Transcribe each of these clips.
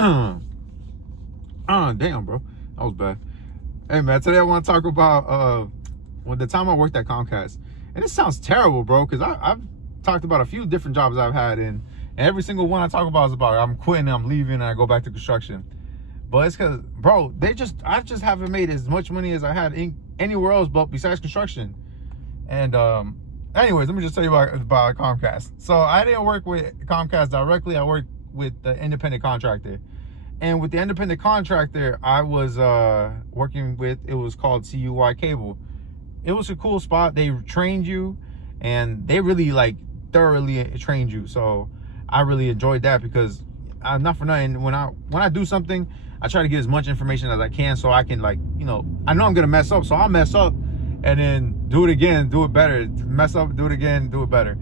Damn, bro, that was bad. Hey, man, today I want to talk about the time I worked at Comcast, and it sounds terrible, bro, because I've talked about a few different jobs I've had, and every single one I talk about is about I'm quitting, I'm leaving, and I go back to construction. But it's because, bro, I just haven't made as much money as I had anywhere else, but besides construction. And anyways, let me just tell you about Comcast. So I didn't work with Comcast directly. I worked with the independent contractor. And with the independent contractor, I was working with, it was called CUI Cable. It was a cool spot. They trained you, and they really like thoroughly trained you. So I really enjoyed that because not for nothing, when I do something, I try to get as much information as I can so I can, like, you know, I know I'm gonna mess up, so I'll mess up and then do it again, do it better, mess up, do it again, do it better.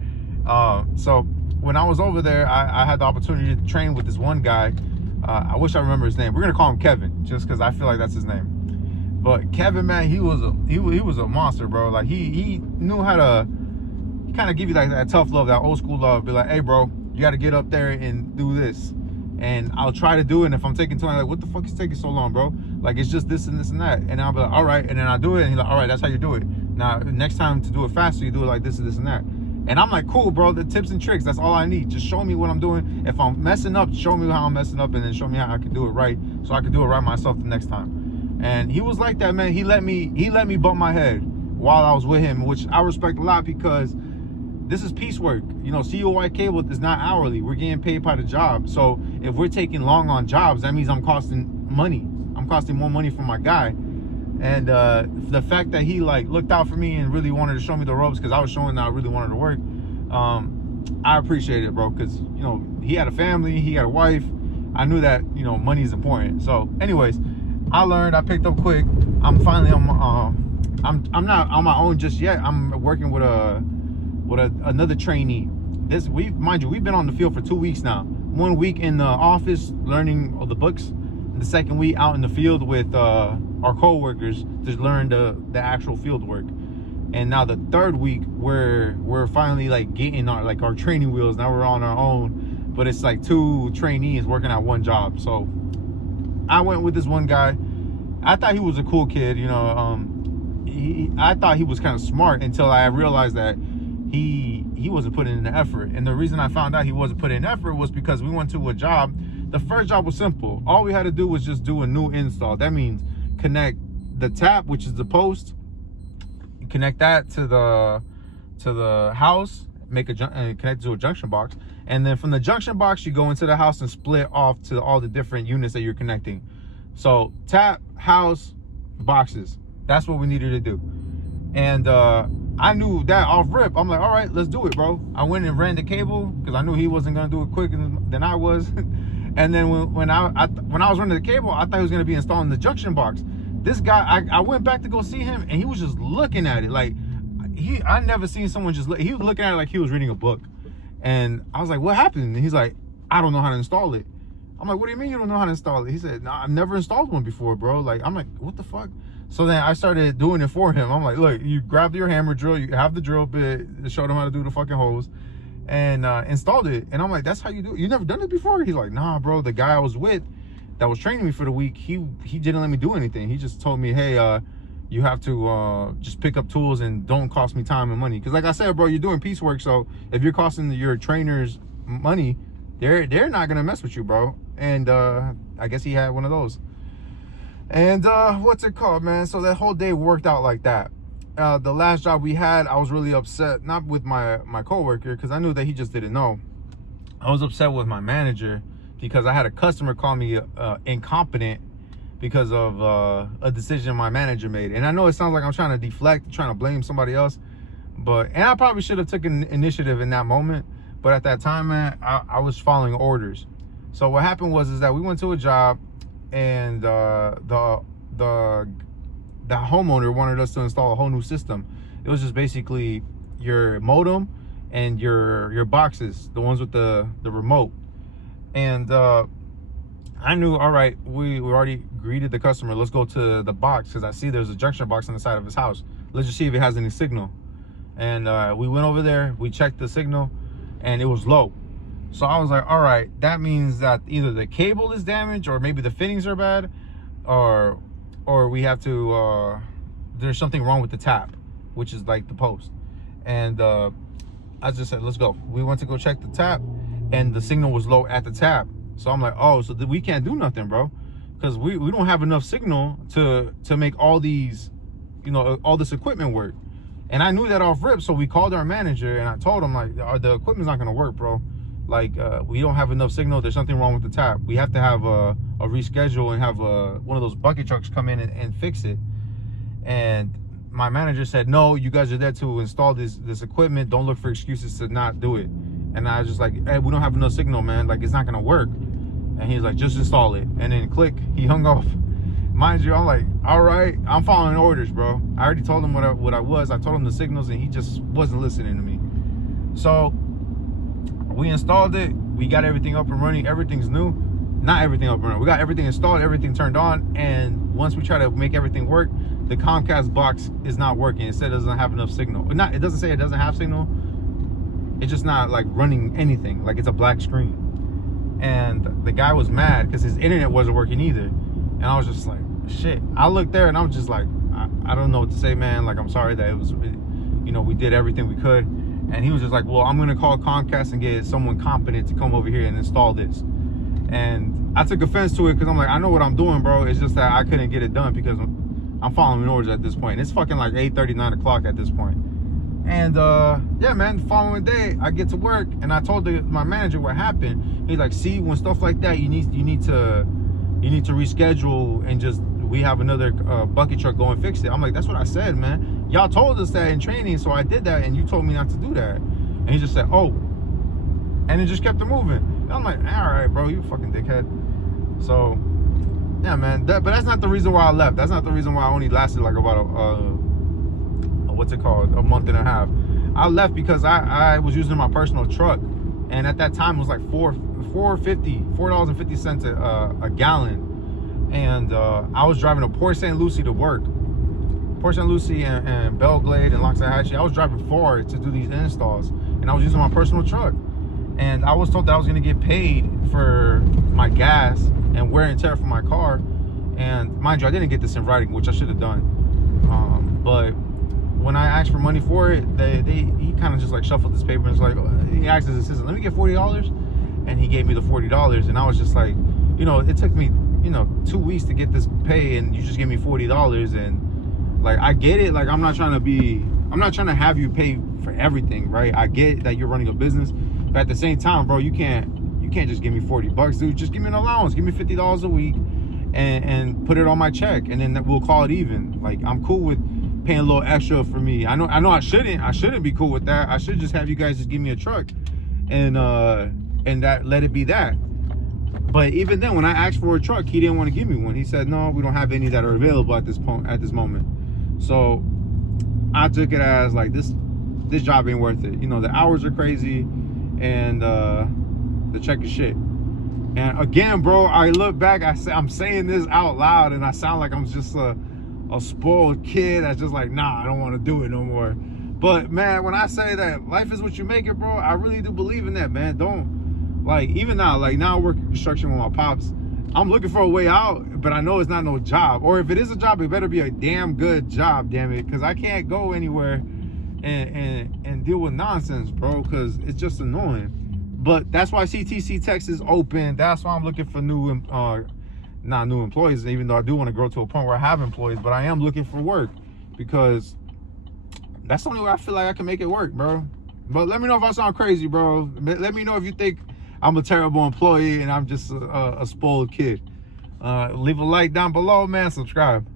So when I was over there, I had the opportunity to train with this one guy. I wish I remember his name. We're gonna call him Kevin, just because I feel like that's his name. But Kevin, man, he was a monster, bro. Like he knew how to kind of give you like that tough love, that old school love. Be like, hey, bro, you got to get up there and do this. And I'll try to do it. And if I'm taking too long, like, what the fuck is taking so long, bro? Like, it's just this and this and that. And I'll be like, all right. And then I'll do it. And he's like, all right, that's how you do it. Now, next time to do it faster, you do it like this and this and that. And I'm like, cool, bro, the tips and tricks, that's all I need. Just show me what I'm doing. If I'm messing up, show me how I'm messing up, and then show me how I can do it right, so I can do it right myself the next time. And he was like that, man. He let me bump my head while I was with him, which I respect a lot, because this is piecework. You know, CUI Cable is not hourly. We're getting paid by the job. So if we're taking long on jobs, that means I'm costing money. I'm costing more money for my guy. And the fact that he like looked out for me and really wanted to show me the ropes, because I was showing that I really wanted to work, I appreciate it, bro, because, you know, he had a family, he had a wife. I knew that, you know, money is important. So anyways, I learned, I picked up quick. I'm finally on I'm not on my own just yet. I'm working with another trainee. Mind you, we've been on the field for 2 weeks now. 1 week in the office learning all the books, and the second week out in the field with our co-workers to learn the actual field work. And now the third week we're finally like getting our training wheels. Now we're on our own, but it's like 2 trainees working at one job. So I went with this one guy. I thought he was a cool kid, you know. I thought he was kind of smart until I realized that he wasn't putting in the effort. And the reason I found out he wasn't putting in effort was because we went to a job. The first job was simple. All we had to do was just do a new install. That means connect the tap, which is the post, connect that to the house, connect to a junction box, and then from the junction box you go into the house and split off to all the different units that you're connecting. So tap, house, boxes. That's what we needed to do. And I knew that off rip. I'm like, all right, let's do it, bro. I went and ran the cable because I knew he wasn't gonna do it quicker than I was. And then when I was running the cable, I thought he was gonna be installing the junction box. This guy, I went back to go see him, and he was just looking at it like I never seen someone just he was looking at it like he was reading a book. And I was like, what happened? And he's like, I don't know how to install it. I'm like, what do you mean you don't know how to install it? He said, no, I've never installed one before, bro. Like, I'm like, what the fuck? So then I started doing it for him. I'm like, look, you grabbed your hammer drill, you have the drill bit, showed him how to do the fucking hose, and installed it. And I'm like, that's how you do it? You never done it before? He's like, nah, bro, the guy I was with that was training me for the week, he didn't let me do anything. He just told me, hey, you have to just pick up tools and don't cost me time and money. Because like I said, bro, you're doing piecework, so if you're costing your trainers money, they're not gonna mess with you, bro. And I guess he had one of those. And what's it called, man? So that whole day worked out like that. The last job we had, I was really upset, not with my coworker, because I knew that he just didn't know. I was upset with my manager because I had a customer call me incompetent because of a decision my manager made. And I know it sounds like I'm trying to deflect, trying to blame somebody else, and I probably should have taken initiative in that moment. But at that time, man, I was following orders. So what happened was that we went to a job, and the homeowner wanted us to install a whole new system. It was just basically your modem and your boxes, the ones with the remote. And I knew, all right, we already greeted the customer. Let's go to the box, because I see there's a junction box on the side of his house. Let's just see if it has any signal. And we went over there, we checked the signal, and it was low. So I was like, all right, that means that either the cable is damaged or maybe the fittings are bad, or we have to there's something wrong with the tap, which is like the post. And I just said, let's go. We went to go check the tap, and the signal was low at the tap. So I'm like, oh, so we can't do nothing, bro, because we don't have enough signal to make all these, you know, all this equipment work. And I knew that off rip, so we called our manager, and I told him, like, the equipment's not gonna work, bro. Like, we don't have enough signal. There's something wrong with the tap. We have to have a reschedule and have one of those bucket trucks come in and fix it. And my manager said, no, you guys are there to install this equipment. Don't look for excuses to not do it. And I was just like, hey, we don't have enough signal, man. Like, it's not gonna work. And he's like, just install it. And then click, he hung off. Mind you, I'm like, all right, I'm following orders, bro. I already told him what I was. I told him the signals, and he just wasn't listening to me. So we installed it. We got everything up and running. Everything's new. Not everything up and running. We got everything installed, everything turned on. And once we try to make everything work, the Comcast box is not working. It said it doesn't have enough signal. It doesn't say it doesn't have signal. It's just not like running anything. Like, it's a black screen. And the guy was mad because his internet wasn't working either. And I was just like, shit. I looked there and I was just like, I don't know what to say, man. Like, I'm sorry that it was, you know, we did everything we could. And he was just like, well, I'm gonna call Comcast and get someone competent to come over here and install this. And I took offense to it because I'm like, I know what I'm doing, bro. It's just that I couldn't get it done because I'm following orders at this point. It's fucking like 8:30, 9 o'clock at this point. And yeah, man, the following day I get to work and I told my manager what happened. He's like, see, when stuff like that, you need to reschedule and just, we have another bucket truck go and fix it. I'm like, that's what I said, man. Y'all told us that in training, so I did that, and you told me not to do that. And he just said, oh, and it just kept it moving. And I'm like, all right, bro, you fucking dickhead. So yeah, man, but that's not the reason why I left. That's not the reason why I only lasted like about what's it called, a month and a half. I left because I was using my personal truck, and at that time it was like $4.50 a gallon. And I was driving to Port St. Lucie to work. Port St. Lucie and Belglade and Loxahatchee. I was driving far to do these installs, and I was using my personal truck. And I was told that I was gonna get paid for my gas and wear and tear for my car. And mind you, I didn't get this in writing, which I should have done. But when I asked for money for it, he kind of just like shuffled this paper and was like, he asked his assistant, let me get $40. And he gave me the $40. And I was just like, you know, it took me, you know, 2 weeks to get this pay, and you just give me $40. And like, I get it. Like, I'm not trying to have you pay for everything, right? I get that you're running a business, but at the same time, bro, you can't just give me $40, dude. Just give me an allowance. Give me $50 a week and put it on my check, and then we'll call it even. Like, I'm cool with paying a little extra for me. I know I shouldn't be cool with that. I should just have you guys just give me a truck and that, let it be that. But even then, when I asked for a truck, he didn't want to give me one. He said, no, we don't have any that are available at this moment. So I took it as like, this job ain't worth it. You know, the hours are crazy, and the check is shit. And again, bro, I look back, I'm saying this out loud, and I sound like I'm just a spoiled kid that's just like, nah, I don't want to do it no more. But man, when I say that life is what you make it, bro, I really do believe in that, man. Don't, like, even now, like, now I work in construction with my pops. I'm looking for a way out, but I know it's not no job. Or if it is a job, it better be a damn good job, damn it, because I can't go anywhere and deal with nonsense, bro, because it's just annoying. But that's why CTC Tech is open. That's why I'm looking for not new employees, even though I do want to grow to a point where I have employees, but I am looking for work because that's the only way I feel like I can make it work, bro. But let me know if I sound crazy, bro. Let me know if you think I'm a terrible employee and I'm just a spoiled kid. Leave a like down below, man. Subscribe.